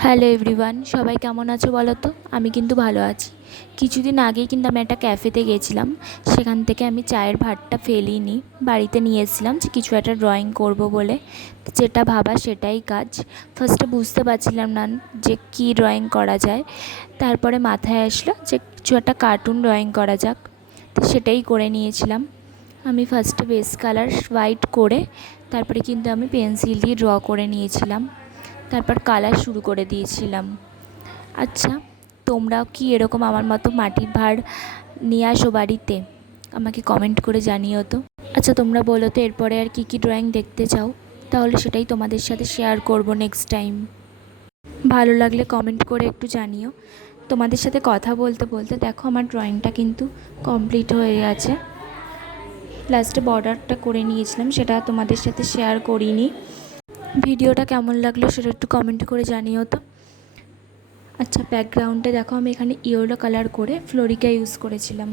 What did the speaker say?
Hello everyone, সবাই কেমন আছো বলো তো? আমি কিন্তু ভালো আছি। কিছুদিন আগেই কিন্তু আমি একটা ক্যাফেতে গেছিলাম। সেখান থেকে আমি চায়ের ভাতটা ফেলিনি, বাড়িতে নিয়ে এসেছিলাম যে কিছু একটা ড্রয়িং করব বলে। যেটা ভাবা সেটাই কাজ। ফার্স্টে বুঝতে পারছিলাম না যে কী ড্রয়িং করা যায়। তারপরে মাথায় আসলো যে কিছু একটা কার্টুন ড্রয়িং করা যাক, তো সেটাই করে নিয়েছিলাম। আমি ফার্স্টে বেস কালার হোয়াইট করে তারপরে কিন্তু আমি পেন্সিল দিয়ে ড্র করে নিয়েছিলাম। তারপর কালার শুরু করে দিয়েছিলাম। আচ্ছা, তোমরাও কি এরকম আমার মতো মাটির ভাঁড় নিয়ে আসো বাড়িতে? আমাকে কমেন্ট করে জানিও তো। আচ্ছা, তোমরা বলো তো এরপরে আর কী কী ড্রয়িং দেখতে চাও, তাহলে সেটাই তোমাদের সাথে শেয়ার করব নেক্সট টাইম। ভালো লাগলে কমেন্ট করে একটু জানিও। তোমাদের সাথে কথা বলতে বলতে দেখো আমার ড্রয়িংটা কিন্তু কমপ্লিট হয়ে গেছে। লাস্টে বর্ডারটা করে নিয়েছিলাম, সেটা তোমাদের সাথে শেয়ার করিনি। ভিডিওটা কেমন লাগলো সেটা একটু কমেন্ট করে জানিও তো। আচ্ছা, ব্যাকগ্রাউন্ডে দেখো আমি এখানে ইয়েলো কালার করে ফ্লোরিকা ইউজ করেছিলাম।